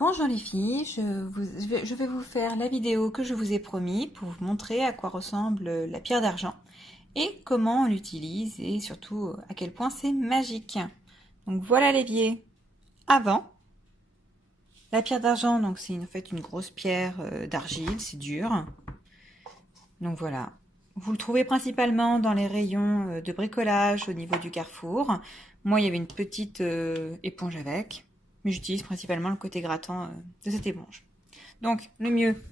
Bonjour les filles, je vais vous faire la vidéo que je vous ai promis pour vous montrer à quoi ressemble la pierre d'argent et comment on l'utilise et surtout à quel point c'est magique. Donc voilà l'évier avant. La pierre d'argent, donc c'est en fait une grosse pierre d'argile, c'est dur. Donc voilà. Vous le trouvez principalement dans les rayons de bricolage au niveau du Carrefour. Moi, il y avait une petite éponge avec, mais j'utilise principalement le côté grattant de cette éponge. Donc, le mieux,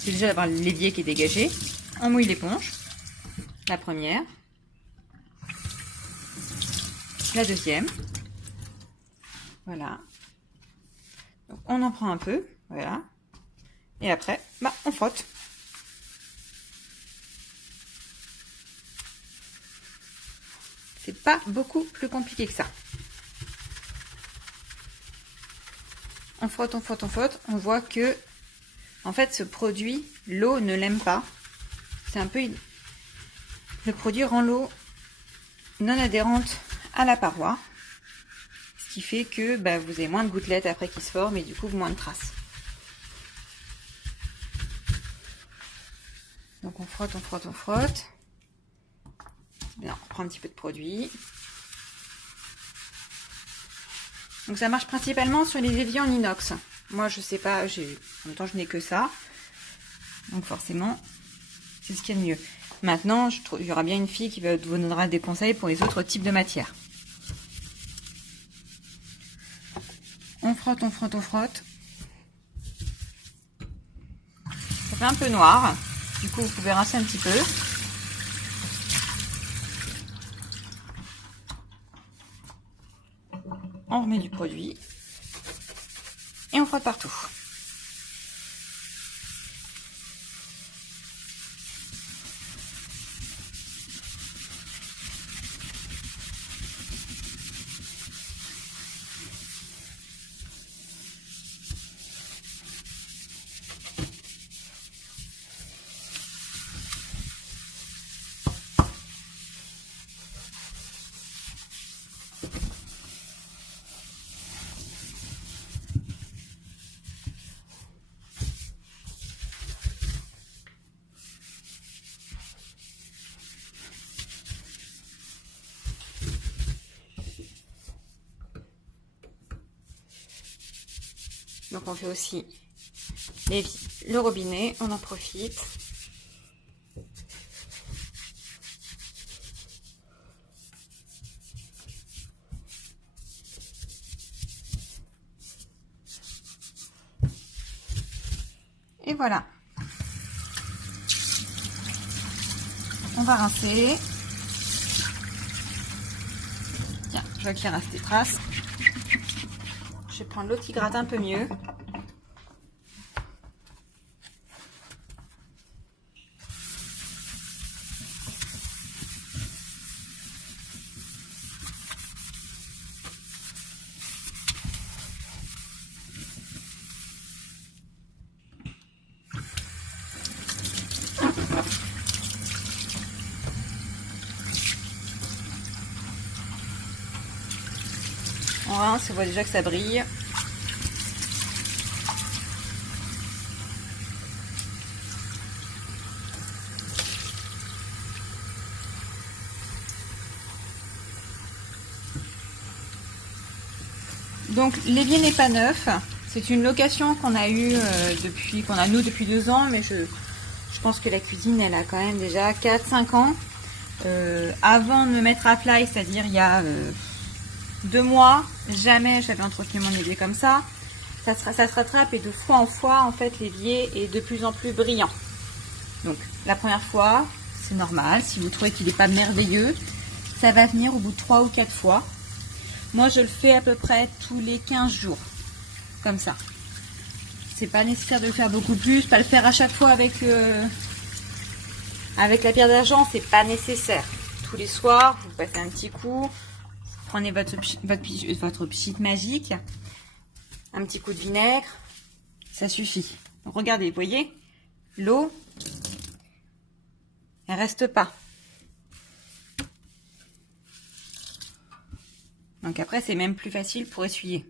c'est déjà d'avoir l'évier qui est dégagé. On mouille l'éponge, la première, la deuxième. Voilà. Donc, on en prend un peu, voilà. Et après, on frotte. C'est pas beaucoup plus compliqué que ça. On frotte, on frotte, on frotte. On voit que, en fait, ce produit, l'eau ne l'aime pas. C'est un peu... Le produit rend l'eau non adhérente à la paroi. Ce qui fait que vous avez moins de gouttelettes après qui se forment et du coup moins de traces. Donc on frotte, on frotte, on frotte. Bien, on reprend un petit peu de produit. Donc ça marche principalement sur les éviers en inox. Moi je sais pas, en même temps je n'ai que ça. Donc forcément, c'est ce qu'il y a de mieux. Maintenant, il y aura bien une fille qui vous donnera des conseils pour les autres types de matières. On frotte, on frotte, on frotte. Ça fait un peu noir. Du coup, vous pouvez rincer un petit peu. On remet du produit. Et on frotte partout. Donc on fait aussi le robinet, on en profite. Et voilà. On va rincer. Tiens, je vois qu'il reste des traces. Je vais prendre l'eau qui gratte un peu mieux. On rince, on voit déjà que ça brille. Donc l'évier n'est pas neuf, c'est une location qu'on a eue depuis 2 ans, mais je pense que la cuisine elle a quand même déjà 4-5 ans. Avant de me mettre à plat, c'est-à-dire il y a 2 mois, jamais j'avais entretenu mon évier comme ça. Ça se rattrape et de fois en fois, en fait, l'évier est de plus en plus brillant. Donc la première fois, c'est normal. Si vous trouvez qu'il n'est pas merveilleux, ça va venir au bout de 3 ou 4 fois. Moi, je le fais à peu près tous les 15 jours, comme ça. C'est pas nécessaire de le faire beaucoup plus, pas le faire à chaque fois avec la pierre d'argent, c'est pas nécessaire. Tous les soirs, vous passez un petit coup, vous prenez votre pchit magique, un petit coup de vinaigre, ça suffit. Donc, regardez, vous voyez, l'eau, elle reste pas. Donc après, c'est même plus facile pour essuyer.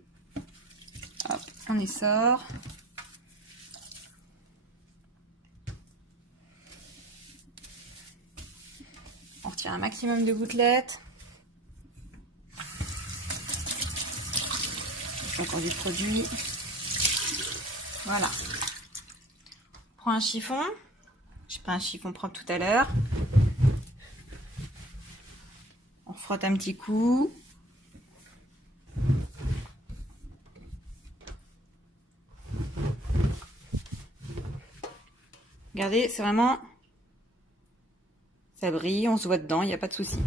on essore. On retire un maximum de gouttelettes. C'est encore du produit. Voilà. On prend un chiffon. J'ai pris un chiffon propre tout à l'heure. On frotte un petit coup. Regardez, c'est vraiment... Ça brille, on se voit dedans, il n'y a pas de souci.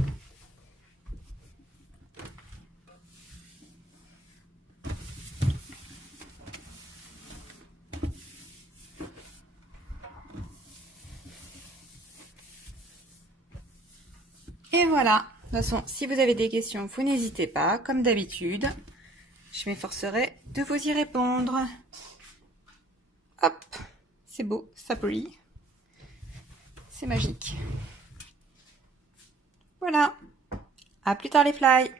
Et voilà. De toute façon, si vous avez des questions, vous n'hésitez pas, comme d'habitude. Je m'efforcerai de vous y répondre. Hop, c'est beau, ça brille. C'est magique. Voilà. À plus tard les fly.